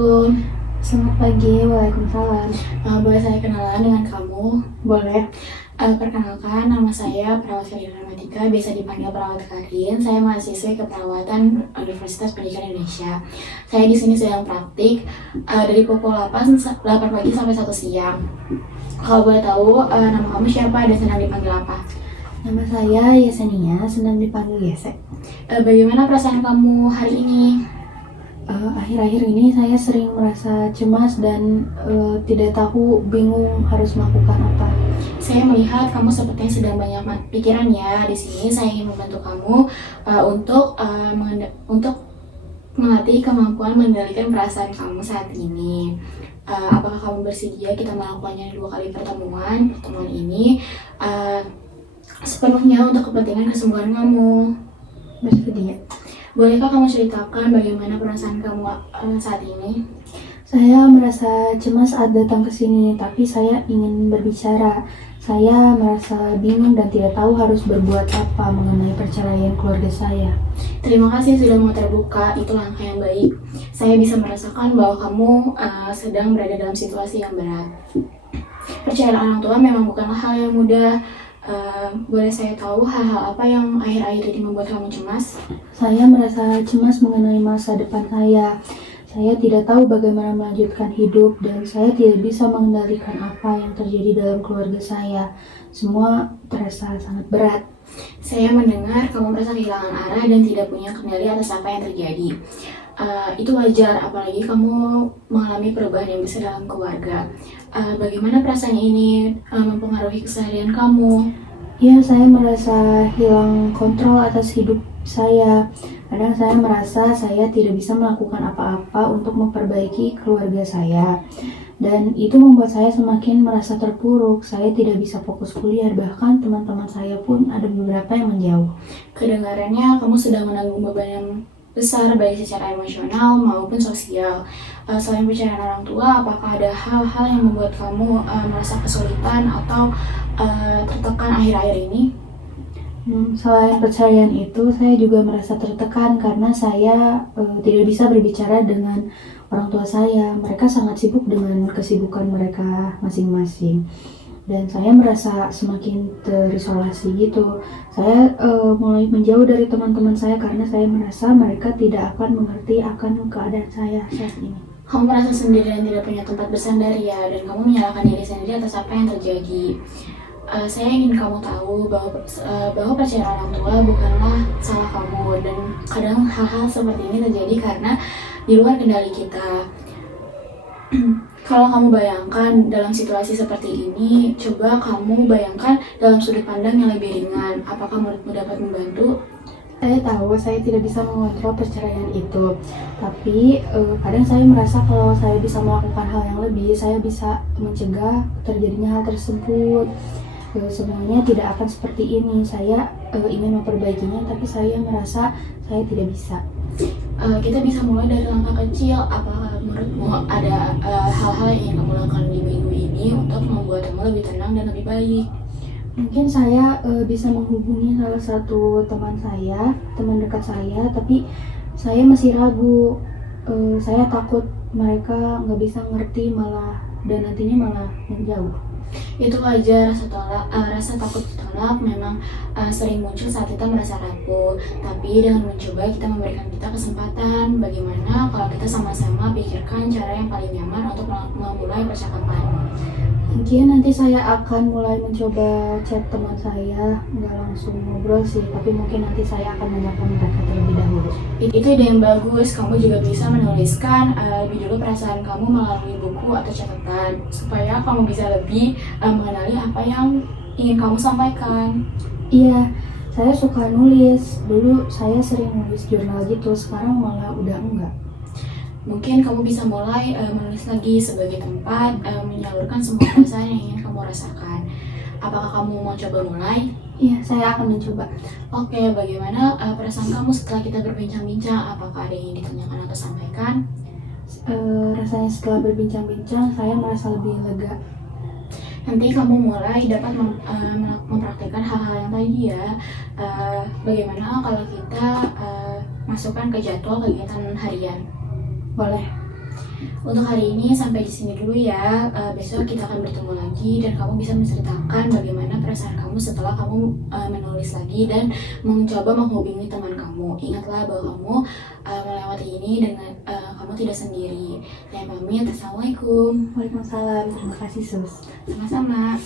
Assalamualaikum. Selamat pagi, waalaikumsalam. Boleh saya kenalan dengan kamu? Boleh. Perkenalkan, nama saya Perawat Karin Rahmatika, biasa dipanggil Perawat Karin. Saya mahasiswi keperawatan Universitas Pendidikan Indonesia. Saya di sini sedang praktik dari pukul 8 pagi sampai 1 siang. Kalau boleh tahu, nama kamu siapa dan sedang dipanggil apa? Nama saya Yesenia, senang dipanggil Yese. Bagaimana perasaan kamu hari ini? Akhir-akhir ini saya sering merasa cemas dan tidak tahu, bingung harus melakukan apa. Saya melihat kamu sepertinya sedang banyak pikiran ya. Di sini saya ingin membantu kamu untuk melatih kemampuan mengendalikan perasaan kamu saat ini. Apakah kamu bersedia kita melakukannya 2 kali pertemuan ini sepenuhnya untuk kepentingan kesembuhan kamu? Bersedia. Bolehkah kamu ceritakan bagaimana perasaan kamu saat ini? Saya merasa cemas saat datang ke sini, tapi saya ingin berbicara. Saya merasa bingung dan tidak tahu harus berbuat apa mengenai perceraian keluarga saya. Terima kasih sudah mau terbuka, itu langkah yang baik. Saya bisa merasakan bahwa kamu sedang berada dalam situasi yang berat. Perceraian orang tua memang bukanlah hal yang mudah. Boleh saya tahu hal-hal apa yang akhir-akhir ini membuat kamu cemas? Saya merasa cemas mengenai masa depan saya. Saya tidak tahu bagaimana melanjutkan hidup dan saya tidak bisa mengendalikan apa yang terjadi dalam keluarga saya. Semua terasa sangat berat. Saya mendengar kamu merasa kehilangan arah dan tidak punya kendali atas apa yang terjadi. Itu wajar, apalagi kamu mengalami perubahan yang besar dalam keluarga. Bagaimana perasaan ini mempengaruhi keseharian kamu? Ya, saya merasa hilang kontrol atas hidup saya. Kadang saya merasa saya tidak bisa melakukan apa-apa untuk memperbaiki keluarga saya. Dan itu membuat saya semakin merasa terpuruk. Saya tidak bisa fokus kuliah, bahkan teman-teman saya pun ada beberapa yang menjauh. Kedengarannya kamu sedang menanggung beban yang besar baik secara emosional maupun sosial. Selain perceraian orang tua, apakah ada hal-hal yang membuat kamu merasa kesulitan atau tertekan akhir-akhir ini? Selain perceraian itu, saya juga merasa tertekan karena saya tidak bisa berbicara dengan orang tua saya. Mereka sangat sibuk dengan kesibukan mereka masing-masing. Dan saya merasa semakin terisolasi gitu. Saya mulai menjauh dari teman-teman saya karena saya merasa mereka tidak akan mengerti akan keadaan saya saat ini. Kamu merasa sendiri dan tidak punya tempat bersandar ya, dan kamu menyalahkan diri sendiri atas apa yang terjadi. Saya ingin kamu tahu bahwa perceraian orang tua bukanlah salah kamu, dan kadang hal-hal seperti ini terjadi karena di luar kendali kita. Kalau kamu bayangkan dalam situasi seperti ini, coba kamu bayangkan dalam sudut pandang yang lebih ringan. Apakah menurutmu dapat membantu? Saya tahu saya tidak bisa mengontrol perceraian itu, tapi kadang saya merasa kalau saya bisa melakukan hal yang lebih, saya bisa mencegah terjadinya hal tersebut. Sebenarnya tidak akan seperti ini. Saya ingin memperbaikinya, tapi saya merasa saya tidak bisa. Kita bisa mulai dari langkah kecil. Apakah menurutmu ada hal-hal yang ingin kamu lakukan di minggu ini untuk membuat kamu lebih tenang dan lebih baik? Mungkin saya bisa menghubungi salah satu teman dekat saya, tapi saya masih ragu. Saya takut mereka nggak bisa ngerti dan nantinya malah menjauh. Itu wajar, rasa takut ditolak memang sering muncul saat kita merasa rapuh. Tapi dengan mencoba, kita memberikan kita kesempatan. Bagaimana kalau kita sama-sama pikirkan cara yang paling nyaman untuk memulai percakapan? Mungkin nanti saya akan mulai mencoba chat teman saya, nggak langsung ngobrol sih, tapi mungkin nanti saya akan menyapa mereka terlebih dahulu. Itu ide yang bagus. Kamu juga bisa menuliskan lebih dulu perasaan kamu melalui buku atau catatan, supaya kamu bisa lebih mengenali apa yang ingin kamu sampaikan. Iya, saya suka nulis. Dulu saya sering nulis jurnal gitu, sekarang malah udah enggak. Mungkin kamu bisa mulai menulis lagi sebagai tempat menyalurkan semua perasaan yang ingin kamu rasakan. Apakah kamu mau coba mulai? Iya, saya akan mencoba. Oke, bagaimana perasaan kamu setelah kita berbincang-bincang? Apakah ada yang ditanyakan atau sampaikan? Rasanya setelah berbincang-bincang, saya merasa lebih lega. Nanti kamu mulai dapat mempraktikkan hal-hal yang tadi ya. Bagaimana kalau kita masukkan ke jadwal kegiatan harian? Boleh. Untuk hari ini sampai di sini dulu ya. Besok kita akan bertemu lagi dan kamu bisa menceritakan bagaimana perasaan kamu setelah kamu menulis lagi dan mencoba menghubungi teman kamu. Ingatlah bahwa kamu melewati ini dengan kamu tidak sendiri. Saya pamit. Assalamualaikum. Waalaikumsalam. Terima kasih, Sus. Sama-sama.